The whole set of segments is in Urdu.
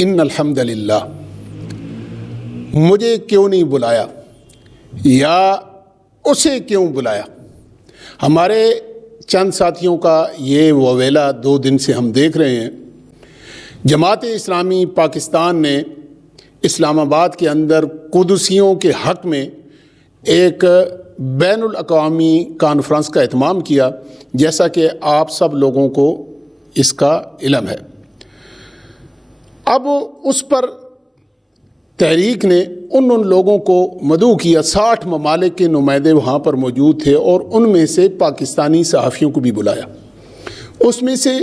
ان الحمد للہ، مجھے کیوں نہیں بلایا یا اسے کیوں بلایا؟ ہمارے چند ساتھیوں کا یہ وویلا 2 دن سے ہم دیکھ رہے ہیں۔ جماعت اسلامی پاکستان نے اسلام آباد کے اندر قدسیوں کے حق میں ایک بین الاقوامی کانفرنس کا اہتمام کیا، جیسا کہ آپ سب لوگوں کو اس کا علم ہے۔ اب اس پر تحریک نے ان لوگوں کو مدعو کیا، 60 ممالک کے نمائندے وہاں پر موجود تھے، اور ان میں سے پاکستانی صحافیوں کو بھی بلایا۔ اس میں سے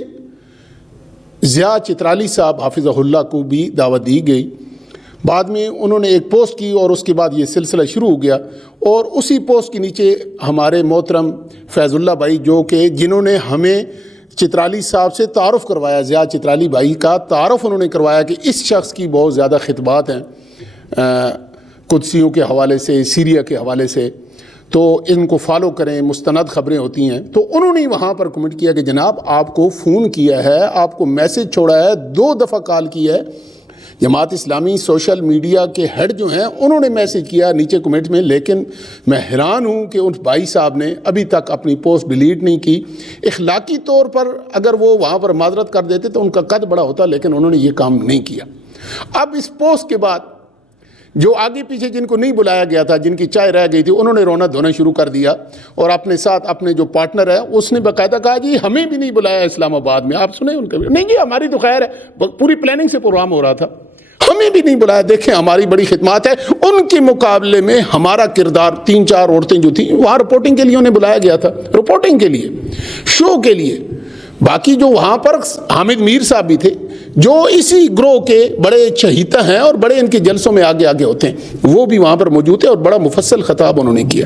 ضیاء چترالی صاحب حافظہ اللہ کو بھی دعوت دی گئی۔ بعد میں انہوں نے ایک پوسٹ کی اور اس کے بعد یہ سلسلہ شروع ہو گیا، اور اسی پوسٹ کے نیچے ہمارے محترم فیض اللہ بھائی، جو کہ جنہوں نے ہمیں چترالی صاحب سے تعارف کروایا، ضیاء چترالی بھائی کا تعارف انہوں نے کروایا کہ اس شخص کی بہت زیادہ خطبات ہیں قدسیوں کے حوالے سے، سیریا کے حوالے سے، تو ان کو فالو کریں، مستند خبریں ہوتی ہیں۔ تو انہوں نے وہاں پر کمنٹ کیا کہ جناب آپ کو فون کیا ہے، آپ کو میسج چھوڑا ہے، 2 دفعہ کال کی ہے۔ جماعت اسلامی سوشل میڈیا کے ہیڈ جو ہیں انہوں نے میسج کیا نیچے کمنٹ میں، لیکن میں حیران ہوں کہ ان بھائی صاحب نے ابھی تک اپنی پوسٹ ڈیلیٹ نہیں کی۔ اخلاقی طور پر اگر وہ وہاں پر معذرت کر دیتے تو ان کا قد بڑا ہوتا، لیکن انہوں نے یہ کام نہیں کیا۔ اب اس پوسٹ کے بعد جو آگے پیچھے جن کو نہیں بلایا گیا تھا، جن کی چائے رہ گئی تھی، انہوں نے رونا دھونا شروع کر دیا، اور اپنے ساتھ اپنے جو پارٹنر ہے اس نے باقاعدہ کہا جی ہمیں بھی نہیں بلایا اسلام آباد میں۔ آپ سنیں ان کا بھی، نہیں جی ہماری تو خیر ہے، پوری پلاننگ سے پروگرام ہو رہا تھا، ہمیں بھی نہیں بلایا۔ دیکھیں ہماری بڑی خدمات ہے، ان کے مقابلے میں ہمارا کردار 3-4 عورتیں جو تھیں وہاں رپورٹنگ کے لیے انہیں بلایا گیا تھا، رپورٹنگ کے لیے، شو کے لیے۔ باقی جو وہاں پر حامد میر صاحب بھی تھے، جو اسی گروہ کے بڑے چہیتا ہیں اور بڑے ان کے جلسوں میں آگے آگے ہوتے ہیں، وہ بھی وہاں پر موجود تھے، اور بڑا مفصل خطاب انہوں نے کیا،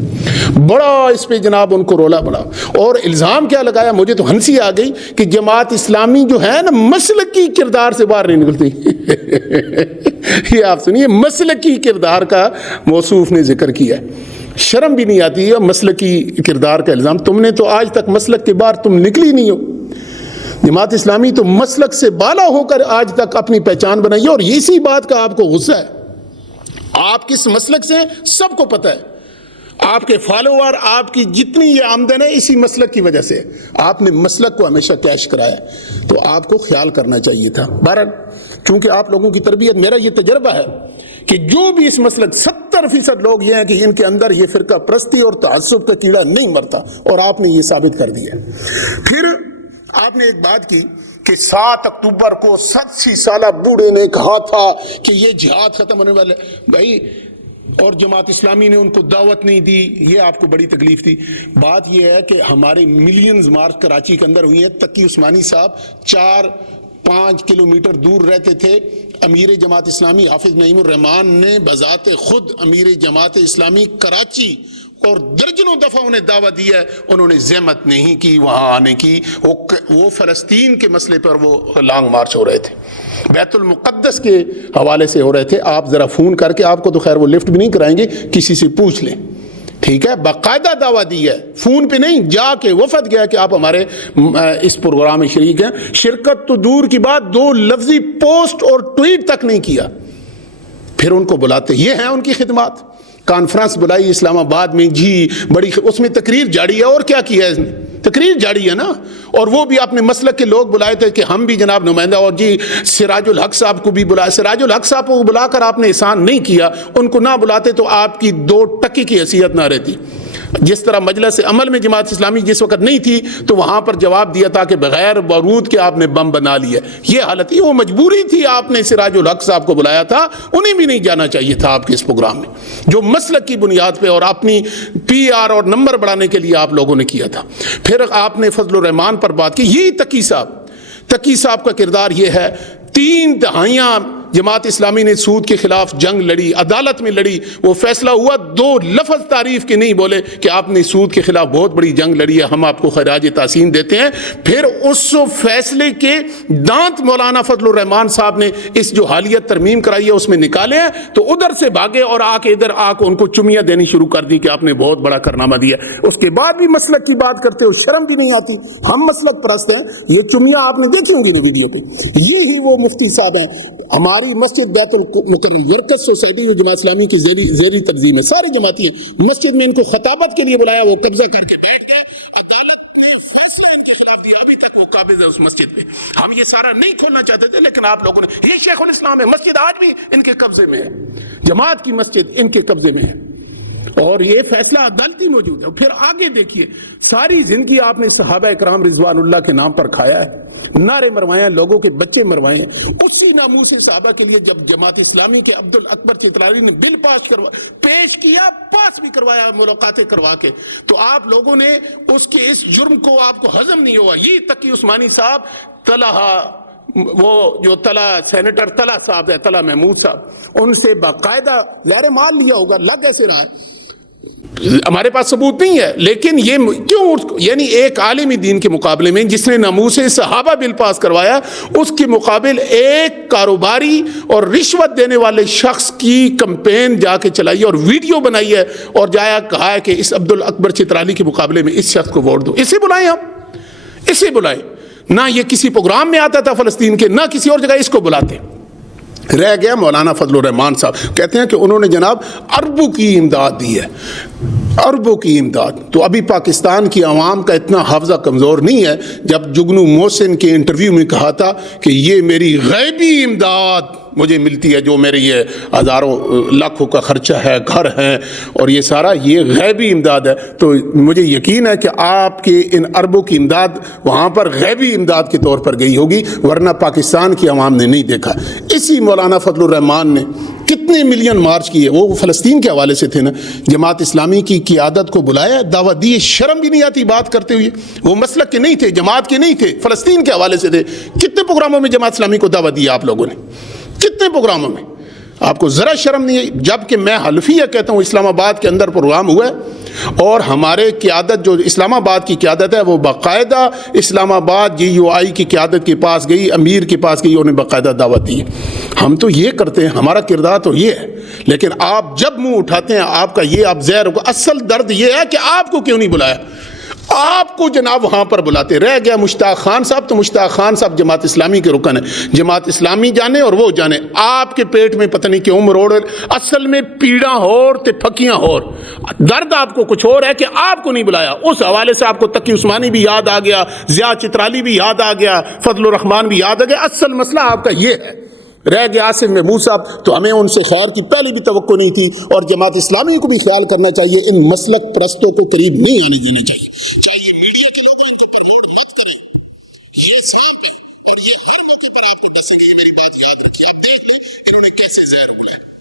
بڑا اس پہ جناب ان کو رولا بنا، اور الزام کیا لگایا، مجھے تو ہنسی آ گئی کہ جماعت اسلامی جو ہے نا مسلکی کردار سے باہر نہیں نکلتی۔ یہ آپ سنیے، مسلکی کردار کا موصوف نے ذکر کیا ہے، شرم بھی نہیں آتی ہے مسلکی کردار کا الزام۔ تم نے تو آج تک مسلک کے باہر تم نکلی نہیں ہو۔ جماعت اسلامی تو مسلک سے بالا ہو کر آج تک اپنی پہچان بنائی ہے، اور اسی بات کا آپ کو غصہ ہے۔ آپ کس مسلک سے سب کو پتہ ہے، آپ کے فالوور، آپ کی جتنی یہ آمدن ہے اسی مسلک کی وجہ سے۔ آپ نے مسلک کو ہمیشہ کیش کرایا، تو آپ کو خیال کرنا چاہیے تھا۔ بہرحال چونکہ آپ لوگوں کی تربیت، میرا یہ تجربہ ہے کہ جو بھی اس مسلک 70% لوگ یہ ہیں کہ ان کے اندر یہ فرقہ پرستی اور تعصب کا کیڑا نہیں مرتا، اور آپ نے یہ ثابت کر دیا۔ پھر آپ نے ایک بات کی کہ 7 اکتوبر کو 80 سالہ بوڑھے نے کہا تھا کہ یہ جہاد ختم ہونے والا ہے بھائی، اور جماعت اسلامی نے ان کو دعوت نہیں دی، یہ آپ کو بڑی تکلیف تھی۔ بات یہ ہے کہ ہمارے ملینز مارچ کراچی کے اندر ہوئی ہیں۔ تقی عثمانی صاحب 4-5 کلومیٹر دور رہتے تھے۔ امیر جماعت اسلامی حافظ نعیم الرحمان نے بذات خود امیر جماعت اسلامی کراچی اور درجنوں دفعہ انہیں دعوت دی ہے، انہوں نے زحمت نہیں کی وہاں آنے کی۔ وہ فلسطین کے مسئلے پر وہ لانگ مارچ ہو رہے تھے، بیت المقدس کے حوالے سے ہو رہے تھے۔ آپ ذرا فون کر کے، آپ کو تو خیر وہ لفٹ بھی نہیں کرائیں گے، کسی سے پوچھ لیں، ٹھیک ہے؟ باقاعدہ دعوت دی ہے، فون پہ نہیں، جا کے وفد گیا کہ آپ ہمارے اس پروگرام میں شریک ہیں۔ شرکت تو دور کی بات، 2 لفظی پوسٹ اور ٹویٹ تک نہیں کیا۔ پھر ان کو بلاتے، یہ ہیں ان کی خدمات۔ کانفرنس بلائی اسلام آباد میں، جی بڑی، اس میں تقریر جاری ہے، اور کیا کیا ہے اس نے؟ تقریر جاری ہے نا، اور وہ بھی اپنے مسلک کے لوگ بلائے تھے کہ ہم بھی جناب نمائندہ، اور جی سراج الحق صاحب کو بھی بلایا۔ سراج الحق صاحب کو بلا کر آپ نے احسان نہیں کیا، ان کو نہ بلاتے تو آپ کی 2 ٹکی کی حیثیت نہ رہتی۔ جس طرح مجلس عمل میں جماعت اسلامی جس وقت نہیں تھی تو وہاں پر جواب دیا تھا کہ بغیر بارود کے آپ نے بم بنا لیا، یہ حالت تھی، وہ مجبوری تھی، آپ نے سراج الحق صاحب کو بلایا تھا، انہیں بھی نہیں جانا چاہیے تھا آپ کے اس پروگرام میں، جو مسلک کی بنیاد پہ اور اپنی پی آر اور نمبر بڑھانے کے لیے آپ لوگوں نے کیا تھا۔ پھر آپ نے فضل الرحمان پر بات کی، یہی تقی صاحب کا کردار یہ ہے، 3 دہائیاں جماعت اسلامی نے سود کے خلاف جنگ لڑی، عدالت میں لڑی، وہ فیصلہ ہوا، 2 لفظ تعریف کے نہیں بولے کہ آپ نے سود کے خلاف بہت بڑی جنگ لڑی ہے، ہم آپ کو خراج تحسین دیتے ہیں۔ پھر اس فیصلے کے دانت مولانا فضل الرحمان صاحب نے اس جو حالیہ ترمیم کرائی ہے اس میں نکالے ہیں، تو ادھر سے بھاگے اور آ کے ادھر آ کے ان کو چمیاں دینی شروع کر دی کہ آپ نے بہت بڑا کارنامہ دیا۔ اس کے بعد بھی مسلک کی بات کرتے ہو، شرم بھی نہیں آتی؟ ہم مسلک پرست ہیں، یہ چمیاں آپ نے دیکھی ہوں گی ویڈیو پہ، یہ ہی وہ مفتی صاحب ہیں۔ ہماری مسجد بیت المقرر ورکت سوسائٹی جو جماعت اسلامی کی زیری تنظیم ہے، سارے جماعتی ہیں، مسجد میں ان کو خطابت کے لیے بلایا، وہ قبضہ کر کے بیٹھ گئے، عدالت نے فیصلے ان کے خلاف دیا، ابھی تک وہ قابض ہے اس مسجد پہ۔ ہم یہ سارا نہیں کھولنا چاہتے تھے، لیکن آپ لوگوں نے، یہ شیخ الاسلام ہے، مسجد آج بھی ان کے قبضے میں ہے، جماعت کی مسجد ان کے قبضے میں ہے، اور یہ فیصلہ عدالتی موجود ہے۔ پھر آگے دیکھیے، ساری زندگی آپ نے صحابہ اکرام رضوان اللہ کے نام پر کھایا ہے، نعرے مروائے ہیں، لوگوں کے بچے مروائے ہیں۔ اسی ناموس صحابہ کے لیے جب جماعت اسلامی کے عبد الاکبر چترالی نے بل پیش کیا، پاس بھی کروایا ملاقاتیں کروا کے، تو آپ لوگوں نے اس کے اس جرم کو آپ کو ہضم نہیں ہوا۔ یہ تقی عثمانی صاحب، طلحہ، وہ جو طلحہ سینیٹر طلحہ صاحب ہے، طلحہ محمود صاحب، ان سے باقاعدہ زہر مال لیا ہوگا، لگ ایسے رہا ہے، ہمارے پاس ثبوت نہیں ہے، لیکن یہ کیوں، یعنی ایک عالمی دین کے مقابلے میں جس نے ناموس صحابہ بل پاس کروایا، اس کے مقابل ایک کاروباری اور رشوت دینے والے شخص کی کمپین جا کے چلائی ہے اور ویڈیو بنائی ہے، اور جایا کہا ہے کہ اس عبد الاکبر چترالی کے مقابلے میں اس شخص کو ووٹ دو۔ اسے بلائیں، ہم اسے بلائیں، نہ یہ کسی پروگرام میں آتا تھا فلسطین کے، نہ کسی اور جگہ اس کو بلاتے۔ رہ گیا مولانا فضل الرحمان صاحب، کہتے ہیں کہ انہوں نے جناب اربوں کی امداد دی ہے، اربوں کی امداد۔ تو ابھی پاکستان کی عوام کا اتنا حافظہ کمزور نہیں ہے، جب جگنو محسن کے انٹرویو میں کہا تھا کہ یہ میری غیبی امداد مجھے ملتی ہے، جو میرے یہ ہزاروں لاکھوں کا خرچہ ہے، گھر ہے اور یہ سارا، یہ غیبی امداد ہے، تو مجھے یقین ہے کہ آپ کے ان اربوں کی امداد وہاں پر غیبی امداد کے طور پر گئی ہوگی، ورنہ پاکستان کی عوام نے نہیں دیکھا۔ اسی مولانا فضل الرحمان نے کتنے ملین مارچ کیے، وہ فلسطین کے حوالے سے تھے نا، جماعت اسلامی کی قیادت کو بلایا، دعوت دی، شرم بھی نہیں آتی بات کرتے ہوئے، وہ مسلک کے نہیں تھے، جماعت کے نہیں تھے، فلسطین کے حوالے سے تھے۔ کتنے پروگراموں میں جماعت اسلامی کو دعوت دی آپ لوگوں نے، کتنے پروگراموں میں؟ آپ کو ذرا شرم نہیں ہے؟ جبکہ میں حلفیہ کہتا ہوں، اسلام آباد کے اندر پروگرام ہوا ہے، اور ہمارے قیادت جو اسلام آباد کی قیادت ہے وہ باقاعدہ اسلام آباد GUI کی قیادت کے پاس گئی، امیر کے پاس گئی، انہیں باقاعدہ دعوت دی۔ ہم تو یہ کرتے ہیں، ہمارا کردار تو یہ ہے، لیکن آپ جب منہ اٹھاتے ہیں، آپ کا یہ آپ زہر ہوگا۔ اصل درد یہ ہے کہ آپ کو کیوں نہیں بلایا، آپ کو جناب وہاں پر بلاتے۔ رہ گیا مشتاق خان صاحب، تو مشتاق خان صاحب جماعت اسلامی کے رکن ہیں، جماعت اسلامی جانے اور وہ جانے، آپ کے پیٹ میں پتہ نہیں کیوں مروڑ، اصل میں پیڑاں ہور تے پھکیاں ہور، درد آپ کو کچھ اور ہے کہ آپ کو نہیں بلایا۔ اس حوالے سے آپ کو تقی عثمانی بھی یاد آ گیا، ضیاء چترالی بھی یاد آ گیا، فضل الرحمان بھی یاد آ گیا۔ اصل مسئلہ آپ کا یہ ہے۔ رہ گیا آصف محمود صاحب، تو ہمیں ان سے خیر کی پہلے بھی توقع نہیں تھی، اور جماعت اسلامی کو بھی خیال کرنا چاہیے، ان مسلک پرستوں کو قریب نہیں آنے دینا چاہیے۔